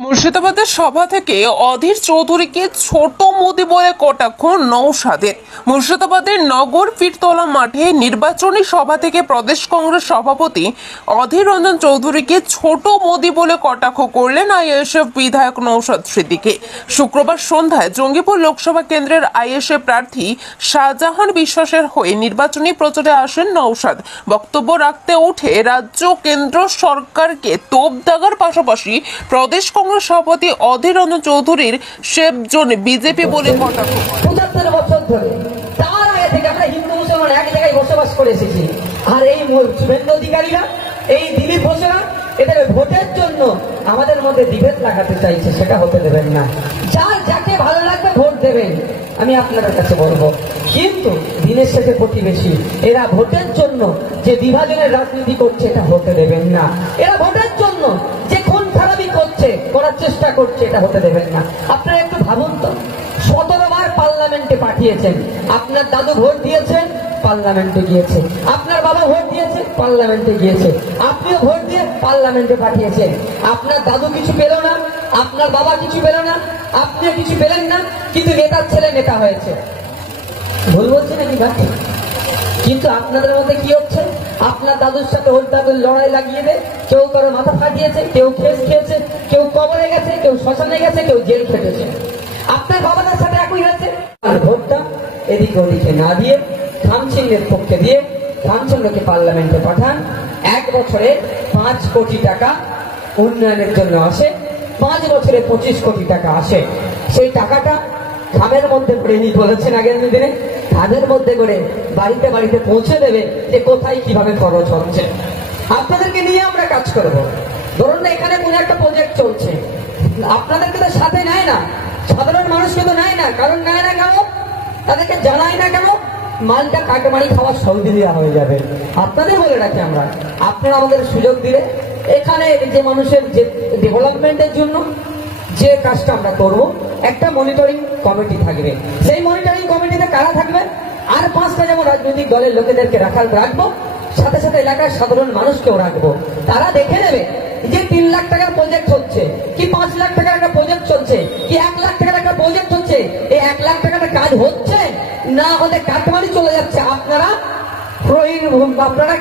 মুর্শিদাবাদের সভা থেকে অধীর চৌধুরীকে ছোট মোদি বলে কটাক্ষ নওশাদের। মুর্শিদাবাদের নগর পীরতলা মাঠে নির্বাচনী সভা থেকে প্রদেশ কংগ্রেস সভাপতি অধীর রঞ্জন চৌধুরীকে ছোট মোদি বলে কটাক্ষ করলেন আইএসএফ বিধায়ক নওশাদ সিদ্দিকী। শুক্রবার সন্ধ্যায় জঙ্গিপুর লোকসভা কেন্দ্রের আইএসএফ প্রার্থী শাহজাহান বিশ্বাসের হয়ে নির্বাচনী প্রচারে আসেন নওশাদ। বক্তব্য রাখতে উঠে রাজ্য কেন্দ্র সরকারকে তোপ দাগার পাশাপাশি প্রদেশ কংগ্রেস সভাপতি অধীর রঞ্জন চৌধুরীর সেবজন বিজেপি বলে কটাক্ষ করেন। ৭৫ বছর ধরে তার আগে থেকে আমরা হিন্দু মুসলমান এক জায়গায় বসবাস করে এসেছি। আর এই শুভেন্দু অধিকারীরা, এই দিলীপ ঘোষরা এদের ভোটের জন্য আমাদের মধ্যে বিভেদ লাগাতে চাইছে, সেটা হতে দেবেন না। যার যাকে ভালো লাগবে ভোট দেবেন, আমি আপনাদের কাছে বলবো। কিন্তু দিনের শেষে প্রতিবেশী এরা ভোটের জন্য যে বিভাজনের রাজনীতি করছে, এটা হতে দেবেন না। এরা ভোটের জন্য যে খুন খারাপি করার চেষ্টা করছে, এটা হতে দেবেন না। আপনারা একটু ভাবুন তো, ১৭ বার পার্লামেন্টে পাঠিয়েছেন। আপনার দাদু ভোট দিয়েছেন, পার্লামেন্টে গিয়েছে। আপনার বাবা ভোট দিয়েছে, পার্লামেন্টে গিয়েছে। আপনিও ভোট দিয়ে পার্লামেন্টে পাঠিয়েছেন। আপনার দাদু কিছু পেল না, আপনার বাবা কিছু পেল না, আপনিও কিছু পেলেন না, কিন্তু নেতার ছেলে নেতা হয়েছে। ভুল বলছে নাকি বাকি? কিন্তু আপনাদের মধ্যে কি হচ্ছে? আপনার দাদুর সাথে ওর দাদুর লড়াই লাগিয়ে দেয়। কেউ কারো মাথা ফাটিয়েছে, কেউ কেস খেয়েছে, কেউ কবরে গেছে, কেউ শ্মশানে গেছে, কেউ জেল খেটেছে। আপনার বাবাদের সাথে একই হয়েছে। আর ভোটটা এদিকে ওদিকে না দিয়ে রামচন্দ্রের পক্ষে দিয়ে রামচন্দ্রকে পার্লামেন্টে পাঠান। 1 বছরে 5 কোটি টাকা উন্নয়নের জন্য আসে, 5 বছরে 25 কোটি টাকা আসে। সেই টাকাটা খামের মধ্যে করে বলেছেন আগের দিনে, খামের মধ্যে করে বাড়িতে বাড়িতে পৌঁছে দেবে যে কোথায় কিভাবে খরচ হচ্ছে। আপনাদেরকে নিয়ে আমরা কাজ করব। ধরুন না, এখানে কোন একটা প্রজেক্ট চলছে, আপনাদেরকে তো সাথে নেয় না, সাধারণ মানুষকে তো নেয় না। কারণ নেয় না কেন? তাদেরকে জানায় না কেন? মালটা কাটমানি খাওয়ার সৌদি দেওয়া হয়ে যাবে। আপনাদের বলে রাখি আমরা, আপনারা আমাদের সুযোগ দিলে এখানে যে মানুষের যে ডেভেলপমেন্টের জন্য যে কাজটা আমরা করব, একটা মনিটরিং কমিটি থাকবে। সেই মনিটরিং কমিটিতে কারা থাকবে? আর 5টা যেমন রাজনৈতিক দলের লোকেদেরকে রাখবো, সাথে সাথে এলাকার সাধারণ মানুষকেও রাখবো। তারা দেখে নেবে যে 3 লাখ টাকার প্রজেক্ট হচ্ছে, কি 5 লাখ টাকার একটা প্রজেক্ট চলছে, কি 1 লাখ টাকার একটা প্রজেক্ট হচ্ছে। এই 1 লাখ টাকার কাজ হচ্ছে না হলে কাটমানি চলে যাচ্ছে। আপনারা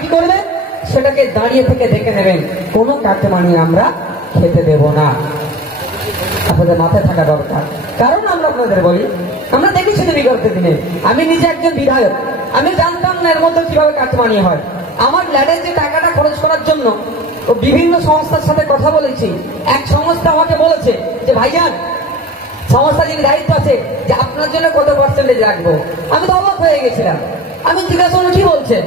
কি করবেন? সেটাকে দাঁড়িয়ে থেকে দেখে নেবেন। কোনো কাটমানি আমরা খেতে দেব না। আপনাদের মাথায় থাকা দরকার। কারণ আমরা আপনাদের বলি, আমরা দেখেছি তো বিগত দিনে। আমি নিজে একজন বিধায়ক, আমি জানতাম না এর মধ্যে কিভাবে কাটমানি হয়। আমার ল্যাডের যে টাকাটা খরচ করার জন্য বিভিন্ন সংস্থার সাথে কথা বলেছি। এক সংস্থা আমাকে বলেছে যে ভাইজান, সংস্থা যিনি দায়িত্ব আছে, যে আপনার জন্য কত পার্সেন্টেজ রাখবো। আমি তো অবাক হয়ে গেছিলাম। আমি জিজ্ঞাসা করলাম কি বলছেন,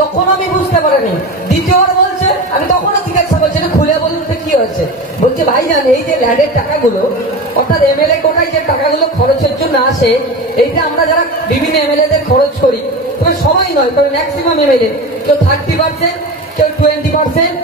তখন আমি বুঝতে পারিনি। দ্বিতীয়বার বলছে, আমি তখনও জিজ্ঞাসা করছি খুলে বলুন তো কি হয়েছে। বলছে ভাইজান, এই যে ল্যাডের টাকাগুলো, অর্থাৎ এমএলএ কোটায় যে টাকাগুলো খরচের জন্য আসে, এইটা আমরা যারা বিভিন্ন এমএলএদের খরচ করি, তবে সবাই নয়, তবে ম্যাক্সিমাম এমএলএ, কেউ 30%, কেউ 20%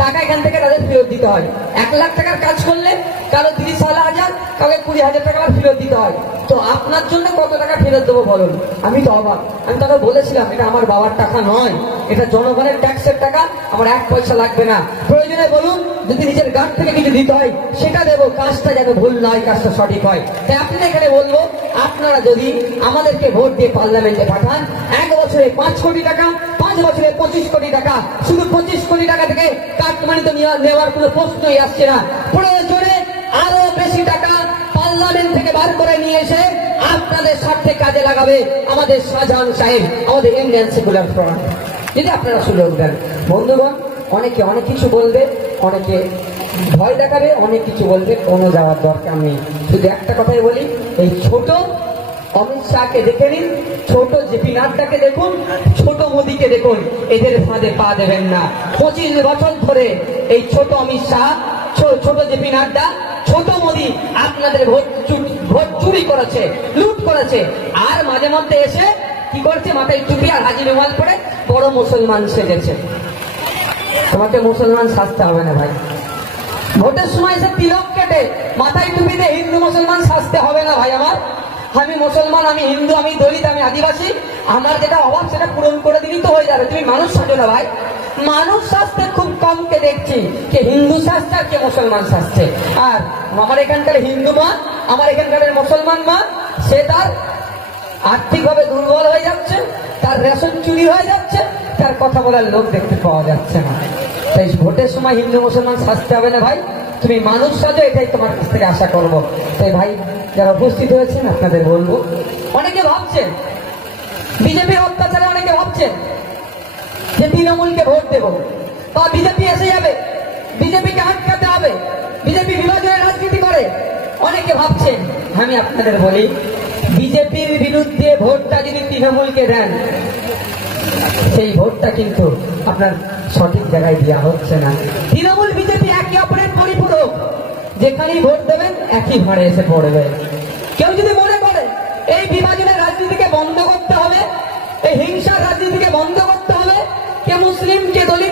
টাকা এখান থেকে তাদের ফেরত দিতে হয়। 1 লাখ টাকার কাজ করলে কারো 30,000, কারো 20,000 টাকা ফেরত দিতে হয়। তো আপনার জন্য কত টাকা ফেরত দেবো বলুন? আমি তো অবাক। আমি তাকে বলেছিলাম, এটা আমার বাবার টাকা নয়, এটা জনগণের ট্যাক্সের টাকা, আমার 1 পয়সা লাগবে না। প্রয়োজনে বলুন, যদি নিজের গাঁট থেকে কিছু দিতে হয় সেটা দেবো, কাজটা যেন ভুল নয়, কাজটা সঠিক হয়। তাই আপনি এখানে বলবো, আপনারা যদি আমাদেরকে ভোট দিয়ে পার্লামেন্টে পাঠান, 1 বছরে 5 কোটি টাকা, 5 বছরে 25 কোটি টাকা, শুধু 25 কোটি টাকা থেকে কাটমানি তো নেওয়ার কোনো প্রশ্নই আসছে না। প্রয়োজনে আরো বেশি টাকা পার্লামেন্ট থেকে বার করে নিয়ে এসে আপনাদের স্বার্থে কাজে লাগাবে আমাদের শাহজাহান সাহেব, আমাদের ইন্ডিয়ান সেকুলার ফ্রন্ট। যদি আপনারা সুযোগ দেন। বন্ধুগণ, অনেকে অনেক কিছু বলবে, অনেকে ভয় দেখাবে, অনেক কিছু বলবে, কোনো যাওয়ার দরকার নেই। শুধু একটা কথাই বলি, এই ছোট অমিত শাহকে দেখে নিন, ছোট জেপি নাড্ডাকে দেখুন, ছোট মোদীকে দেখুন, এদের ফাঁদে পা দেবেন না। 25 বছর ধরে এই ছোট অমিত শাহ, ছোট জেপি নাড্ডা, ছোট মোদী আপনাদের ভোট চুরি করেছে, লুট করেছে। আর মাঝে মধ্যে এসে কি করছে, মাথায় টুপি আর হাজি রুমাল পরে বড় মুসলমান সেজেছে। তোমাকে মুসলমান সাজতে হবে না ভাই। ভোটের সময় এসে তিলক কেটে মাথায় টুপি দিয়ে হিন্দু মুসলমান সাজতে হবে না ভাই আমার। আমি মুসলমান, আমি হিন্দু, আমি দলিত, আমি আদিবাসী, আমার যেটা অভাব সেটা পূরণ করে দিলেই তো হয়ে যাবে। তুমি মানুষ সাজো না ভাই। মানুষ শাস্ত্রে খুব কমকে দেখছি, কে হিন্দু শাস্ত্রে আর কে মুসলমান শাস্ত্রে। আর আমার এখানকার হিন্দু মা, আমার এখানকার মুসলমান মা, সে তার আর্থিকভাবে দুর্বল হয়ে যাচ্ছে, তার রেশন চুরি হয়ে যাচ্ছে, তার কথা বলার লোক দেখতে পাওয়া যাচ্ছে না। তাই ভোটের সময় হিন্দু মুসলমান শাস্তি হবে না ভাই, তুমি মানুষ সাজো, এটাই তোমার কাছ থেকে আশা করবো। তাই ভাই যারা উপস্থিত হয়েছেন আপনাদের বলবো, অনেকে ভাবছেন বিজেপির অত্যাচারে, অনেকে ভাবছেন যে তৃণমূলকে ভোট দেব বা বিজেপি এসে যাবে, বিজেপিকে আটকাতে হবে, বিজেপি বিভাজনের রাজনীতি করে, অনেকে ভাবছেন। আমি আপনাদের বলি, বিজেপির বিরুদ্ধে ভোটটা যদি তৃণমূলকে দেন, সেই ভোটটা কিন্তু আপনার সঠিক জায়গায় দেওয়া হচ্ছে না। তৃণমূল বিজেপি একে অপরের পরিপূরক, যেখানেই ভোট দেবেন একই ভাড়ে এসে পড়বে। কেউ যদি মনে করে এই বিভাজনের রাজনীতিকে বন্ধ করতে হবে, এই হিংসার রাজনীতিকে বন্ধ করতে হবে, কে মুসলিম কে দলিত